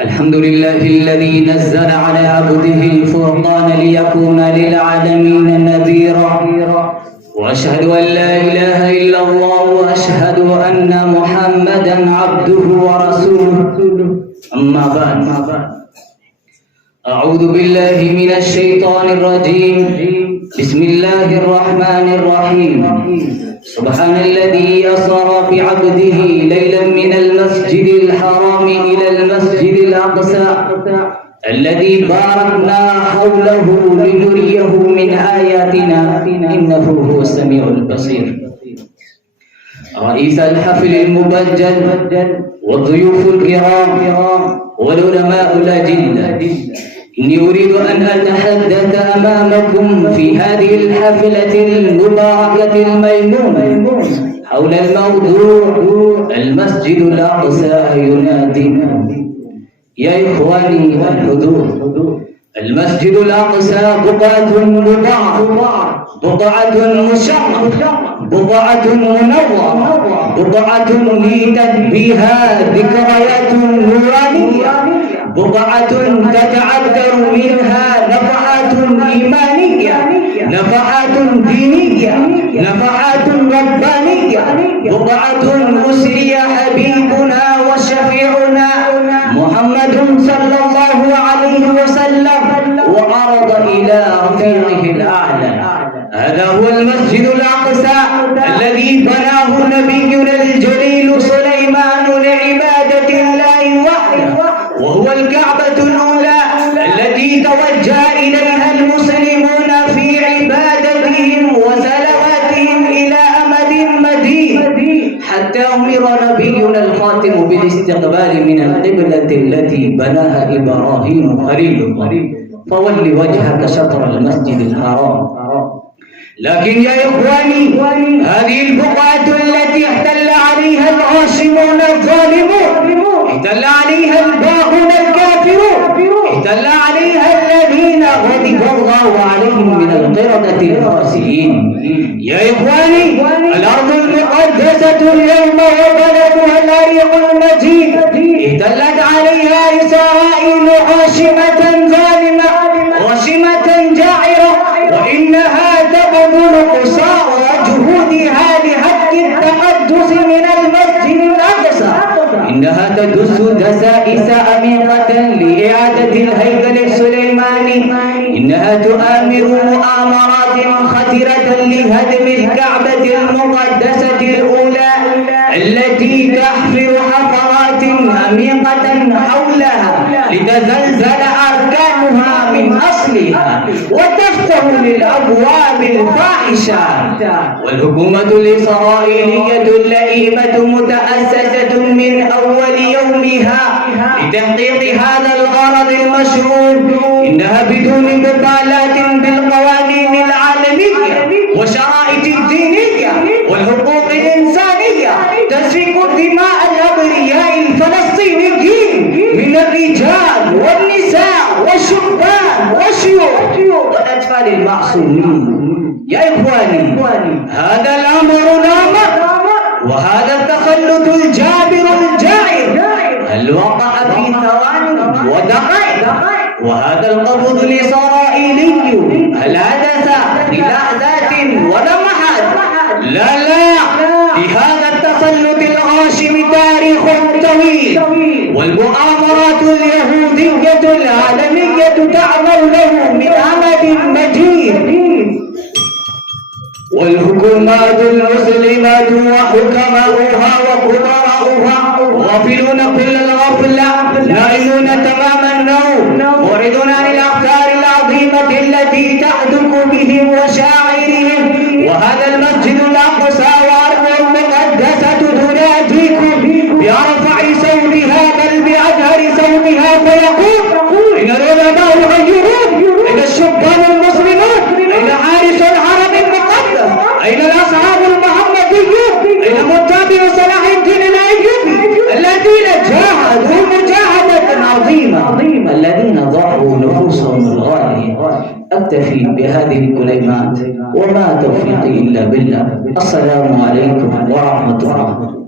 الحمد لله الذي نزل على عبده الفرقان ليكون للعالمين نذيرا وأشهد أن لا إله إلا الله وأشهد أن محمدا عبده ورسوله أما بعد أعوذ بالله من الشيطان الرجيم بسم الله الرحمن الرحيم سبحان الذي أسرى بعبده ليلا من المسجد الحرام إلى المسجد الأقصى الذي باركنا حوله لنريه من آياتنا إنه هو السميع البصير. رئيس الحفل المبجل والضيوف الكرام والعلماء الأجلة، إني أريد أن أتحدث أمامكم في هذه الحفلة المباركة الميمونة حول الموضوع المسجد الأقصى ينادينا. يا إخواني الحضور، المسجد الأقصى بقعة مباركة، بقعة مشرفة، بقعة منورة، بقعة ليست بها ذكريات نورانية، بقعة تتعذر منها نفحات إيمانية، نفحات دينية، نفحات ربانية، بقعة أسري حبيبنا وشفيعنا محمد صلى الله عليه وسلم وعرض إلى رفيقه الأعلى. هذا هو المسجد الأقصى الذي بناه نبينا الجليل سليمان لعبادة الله وحده، وهو الكعبة الأولى التي توجه إليها المسلمون في عبادتهم وصلواتهم إلى أمد مديد، حتى أمر نبينا الخاتم بالاستقبال من القبلة التي بناها إبراهيم خليله، فول وجهك شطر المسجد الحرام. لكن يا إخواني، هذه البقعة التي احتل عليها الغاشمون الظالمون، احتل عليها الباغون الكافرون، احتل عليها الذين غضب الله عليهم من القردة الخاسئين. يا إخواني، الأرض المقدسة اليوم وبلدها العريق المجيد احتلت عليها إسرائيل غاشمة ظالمة، غاشمة جائرة، وإنها تبذل قصارى جهودها لهدك التقدس من المسجد الأقصى. إنها تدس دسائس عميقة لإعادة الهيكل السليماني، إنها تؤامر مؤامرات خطيرة لهدم الكعبة المقدسة الأولى التي تحفر حفرات عميقة حولها لتزلزل أركانها من أصلها وتفتح للأبواب الفاحشة. والحكومة الإسرائيلية اللئيمة متأسسة من أول يومها لتحقيق هذا الغرض المشروع، إنها بدون مبالاة بالقوانين العالمية والشرائط الدينية والحقوق الإنسانية تسفك دماء الأبرياء الفلسطينيين من الرجال والنساء والشبان والشيوخ والأطفال المعصومين. يا إخواني، هذا الأمر نامر، وهذا التخلط الجابر الجائر هل وقع في ثواني ودقائق؟ وهذا القبض الإسرائيلي هل حدث في لحظات ولمحات؟ لا، لهذا التسلط الغاشم تاريخ طويل، والمؤامرات اليهودية العالمية تعمل له من أمد مجيد، والحكومات المسلمات وحكماؤها وقضاؤها غافلون كل الغفلة، نائمون تمام النوم، معرضون عن الأفكار العظيمة التي تحدث بهم وشاعرهم. وهذا المسجد الأقصى وأرض المقدسة تناديكم بأرفع صوتها بل بأجهر صوتها فيقول: أين العلماء الغيورون؟ أين الشبان المسلمون؟ أين حارس الحرم المقدس؟ أين الأصحاب المحمديون؟ أين متابع صلاح الدين الأيوبي الذين جاهدوا مجاهدة عظيمة، الذين ضحوا نفوسهم الغالية؟ أكتفي بهذه الكلمات وما توفيقي إلا بالله. السلام عليكم ورحمة الله.